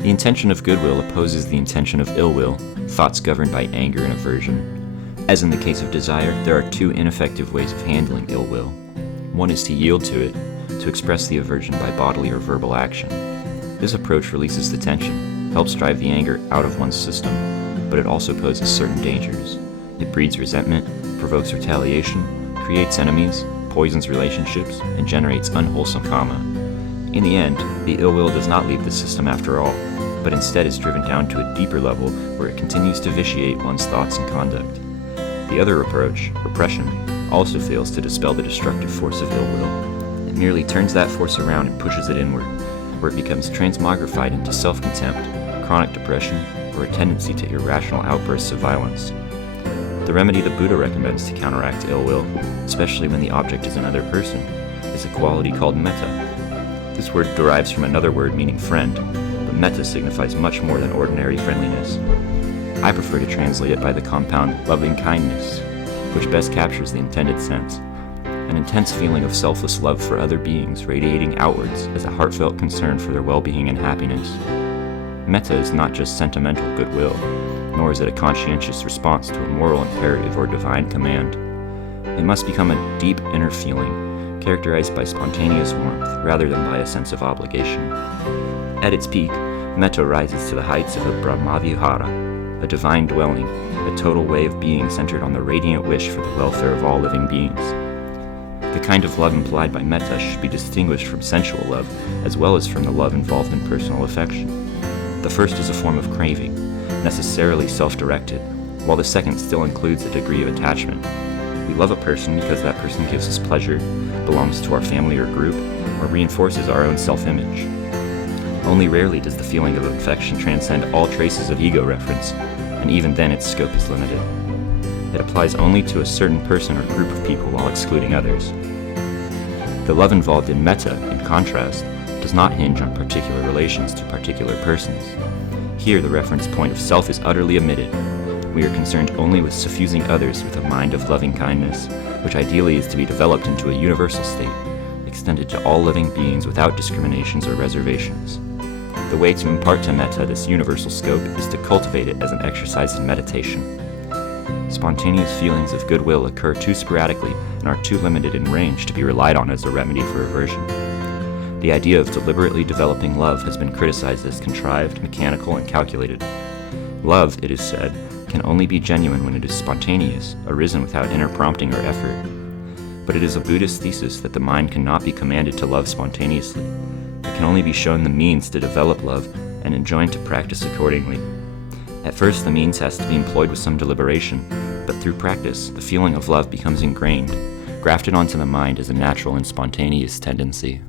The intention of goodwill opposes the intention of ill will, thoughts governed by anger and aversion. As in the case of desire, there are two ineffective ways of handling ill will. One is to yield to it, to express the aversion by bodily or verbal action. This approach releases the tension, helps drive the anger out of one's system, but it also poses certain dangers. It breeds resentment, provokes retaliation, creates enemies, poisons relationships, and generates unwholesome karma. In the end, the ill will does not leave the system after all, but instead is driven down to a deeper level where it continues to vitiate one's thoughts and conduct. The other approach, repression, also fails to dispel the destructive force of ill will. It merely turns that force around and pushes it inward, where it becomes transmogrified into self-contempt, chronic depression, or a tendency to irrational outbursts of violence. The remedy the Buddha recommends to counteract ill will, especially when the object is another person, is a quality called metta. This word derives from another word meaning friend, but metta signifies much more than ordinary friendliness. I prefer to translate it by the compound loving kindness, which best captures the intended sense, an intense feeling of selfless love for other beings radiating outwards as a heartfelt concern for their well-being and happiness. Metta is not just sentimental goodwill, nor is it a conscientious response to a moral imperative or divine command. It must become a deep inner feeling, characterized by spontaneous warmth rather than by a sense of obligation. At its peak, metta rises to the heights of a Brahmavihara, a divine dwelling, a total way of being centered on the radiant wish for the welfare of all living beings. The kind of love implied by metta should be distinguished from sensual love, as well as from the love involved in personal affection. The first is a form of craving, necessarily self-directed, while the second still includes a degree of attachment. We love a person because that person gives us pleasure, belongs to our family or group, or reinforces our own self-image. Only rarely does the feeling of affection transcend all traces of ego reference, and even then its scope is limited. It applies only to a certain person or group of people while excluding others. The love involved in metta, in contrast, does not hinge on particular relations to particular persons. Here the reference point of self is utterly omitted. We are concerned only with suffusing others with a mind of loving kindness, which ideally is to be developed into a universal state, extended to all living beings without discriminations or reservations. The way to impart to metta this universal scope is to cultivate it as an exercise in meditation. Spontaneous feelings of goodwill occur too sporadically and are too limited in range to be relied on as a remedy for aversion. The idea of deliberately developing love has been criticized as contrived, mechanical, and calculated. Love, it is said, can only be genuine when it is spontaneous, arisen without inner prompting or effort. But it is a Buddhist thesis that the mind cannot be commanded to love spontaneously. It can only be shown the means to develop love and enjoined to practice accordingly. At first, the means has to be employed with some deliberation, but through practice, the feeling of love becomes ingrained, grafted onto the mind as a natural and spontaneous tendency.